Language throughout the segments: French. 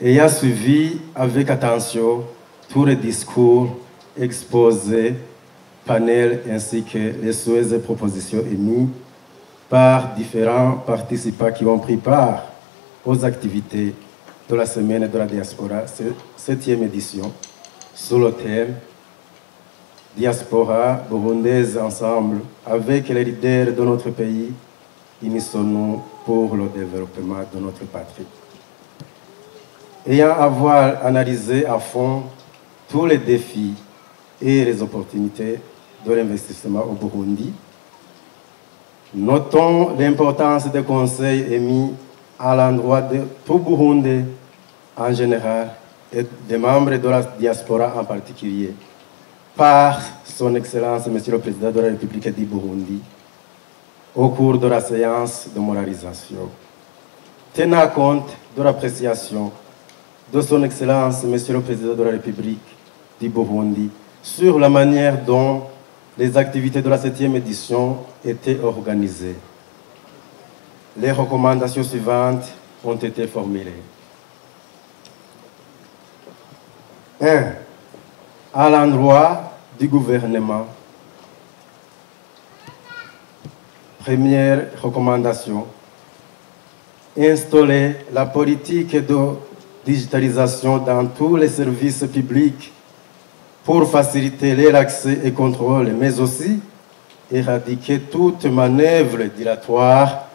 et a suivi avec attention tous les discours, exposés, panels ainsi que les souhaits et propositions émis par différents participants qui ont pris part aux activités de la Semaine de la Diaspora, 7e édition, sous le thème Diaspora burundaise ensemble, avec les leaders de notre pays, unissons-nous pour le développement de notre patrie. Ayant avoir analysé à fond tous les défis et les opportunités de l'investissement au Burundi, notons l'importance des conseils émis à l'endroit de tout Burundais en général et des membres de la diaspora en particulier, par son Excellence, Monsieur le Président de la République du Burundi, au cours de la séance de moralisation. Tenant compte de l'appréciation de son Excellence, Monsieur le Président de la République du Burundi, sur la manière dont les activités de la 7e édition étaient organisées. Les recommandations suivantes ont été formulées. 1. À l'endroit du gouvernement. Première recommandation. Instaurer la politique de digitalisation dans tous les services publics pour faciliter leur accès et contrôle, mais aussi éradiquer toute manœuvre dilatoire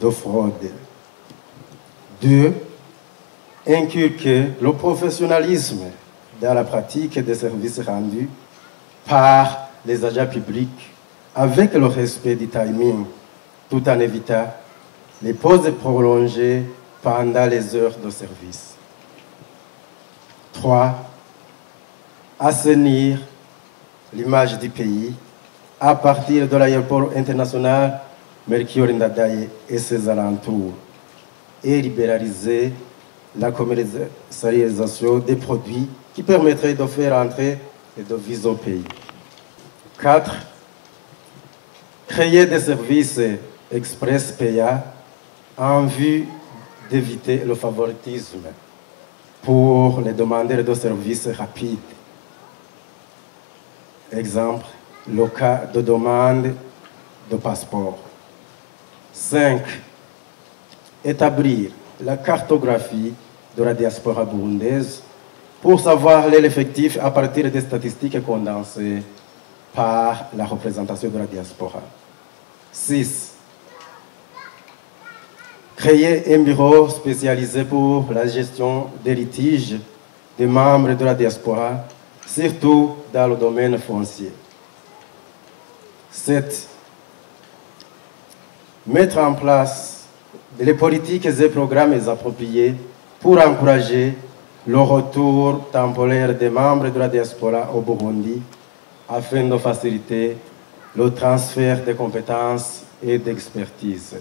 de fraude. 2. Inculquer le professionnalisme dans la pratique des services rendus par les agents publics avec le respect du timing, tout en évitant les pauses prolongées pendant les heures de service. 3. Assainir l'image du pays à partir de l'aéroport international Melchior Ndadaye et ses alentours et libéraliser la commercialisation des produits qui permettraient de faire entrer les devises au pays. 4. Créer des services express payants en vue d'éviter le favoritisme pour les demandeurs de services rapides. Exemple, le cas de demande de passeport. 5. Établir la cartographie de la diaspora burundaise pour savoir l'effectif à partir des statistiques condensées par la représentation de la diaspora. 6. Créer un bureau spécialisé pour la gestion des litiges des membres de la diaspora, surtout dans le domaine foncier. 7. Mettre en place les politiques et programmes appropriés pour encourager le retour temporaire des membres de la diaspora au Burundi afin de faciliter le transfert de compétences et d'expertise.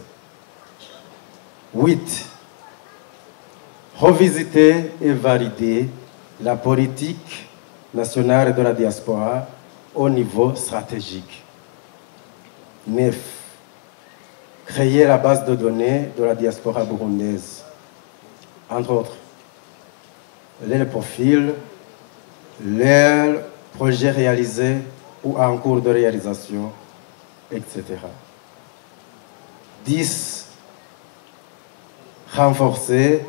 8. Revisiter et valider la politique nationale de la diaspora au niveau stratégique. 9. Créer la base de données de la diaspora burundaise, entre autres, les profils, les projets réalisés ou en cours de réalisation, etc. 10. Renforcer,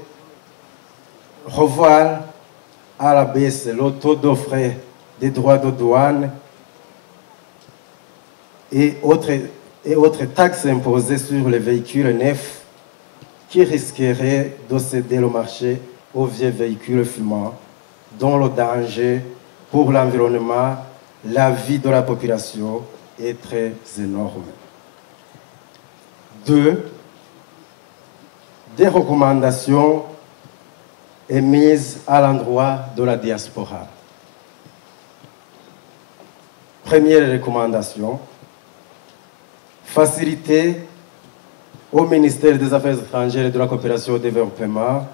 revoir à la baisse le taux de frais des droits de douane et autres taxes imposées sur les véhicules neufs qui risqueraient de céder le marché aux vieux véhicules fumants, dont le danger pour l'environnement, la vie de la population est très énorme. 2. Des recommandations émises à l'endroit de la diaspora. Première recommandation, faciliter au ministère des Affaires étrangères et de la coopération au développement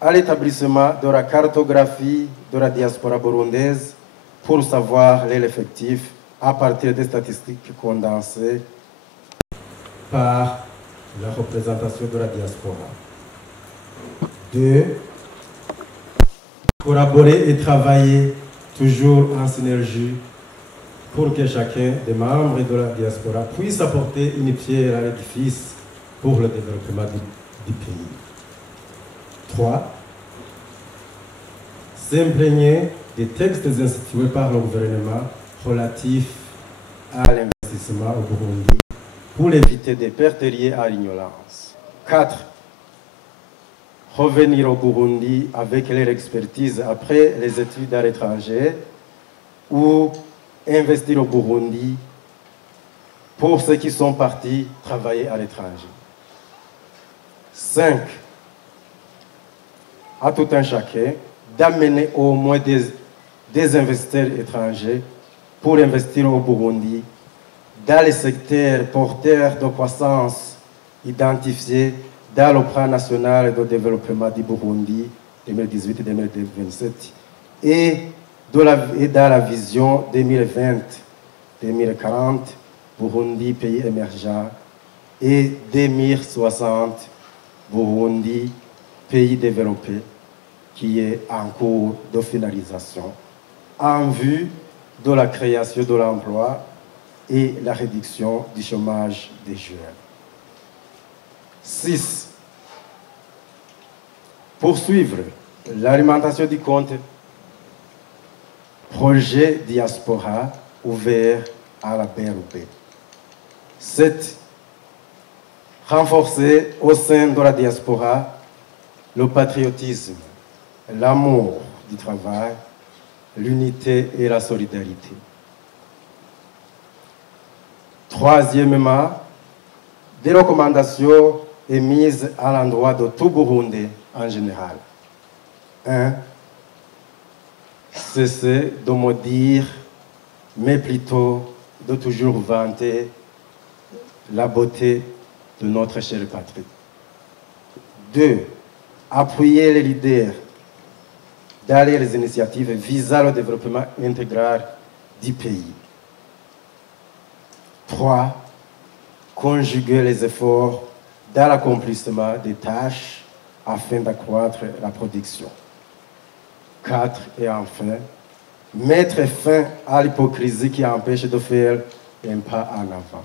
à l'établissement de la cartographie de la diaspora burundaise pour savoir l'effectif à partir des statistiques condensées par la représentation de la diaspora. 2. Collaborer et travailler toujours en synergie pour que chacun des membres de la diaspora puisse apporter une pierre à l'édifice pour le développement du pays. 3. S'imprégner des textes institués par le gouvernement relatifs à l'investissement au Burundi pour éviter des pertes liées à l'ignorance. 4. Revenir au Burundi avec leur expertise après les études à l'étranger ou investir au Burundi pour ceux qui sont partis travailler à l'étranger. 5. À tout un chacun d'amener au moins des investisseurs étrangers pour investir au Burundi dans les secteurs porteurs de croissance identifiés dans le plan national de développement du Burundi 2018-2027 et dans la vision 2020-2040 Burundi pays émergent et 2060 Burundi pays développé qui est en cours de finalisation en vue de la création de l'emploi et la réduction du chômage des jeunes. 6. Poursuivre l'alimentation du compte projet diaspora ouvert à la BRUP. 7. Renforcer au sein de la diaspora le patriotisme, l'amour du travail, l'unité et la solidarité. Troisièmement, des recommandations émises à l'endroit de tout Burundais en général. 1. Cesser de maudire, mais plutôt de toujours vanter la beauté de notre chère patrie. 2. Appuyer les leaders dans les initiatives visant le développement intégral du pays. 3. Conjuguer les efforts dans l'accomplissement des tâches afin d'accroître la production. 4. Et enfin, mettre fin à l'hypocrisie qui empêche de faire un pas en avant.